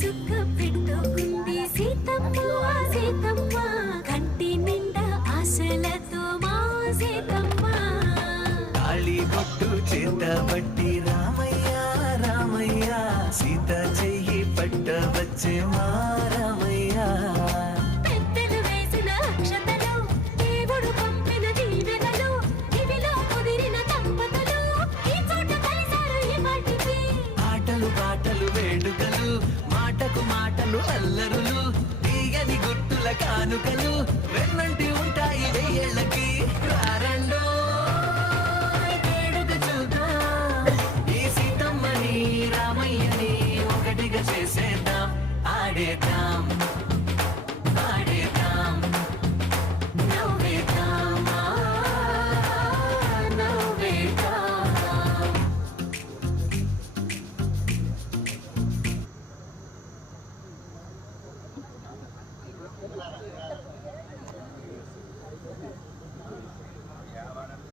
చుక్క పెట్టుకుంది సీతమ్మ సీతమ్మ కంటి నిండా ఆశలతో మా సీతమ్మ తాళి బొట్టు చేత బట్టి రామయ్య రామయ్య సీత చెయ్యి పట్ట వచ్చే మా రామయ్య పెద్దలు వేసిన అక్షతలు దేవుడు పంపిన దీవెనలు ఇవిలో కుదిరిన దంపతులు ఈ చోట కలిసారు ఈ మాటికి ఆటలు పాటలు వేడుకలు మాటకు మాటలు అల్లరులు తీయని గుర్తుల కానుకలు వెన్నంటి ఉంటాయి వెయ్యేళ్ళకి రారండో వేడుక చూద్దాం ఈ సీతమ్మని రామయ్యని ఒకటిగా చేసేద్దాం ఆడేద్దాం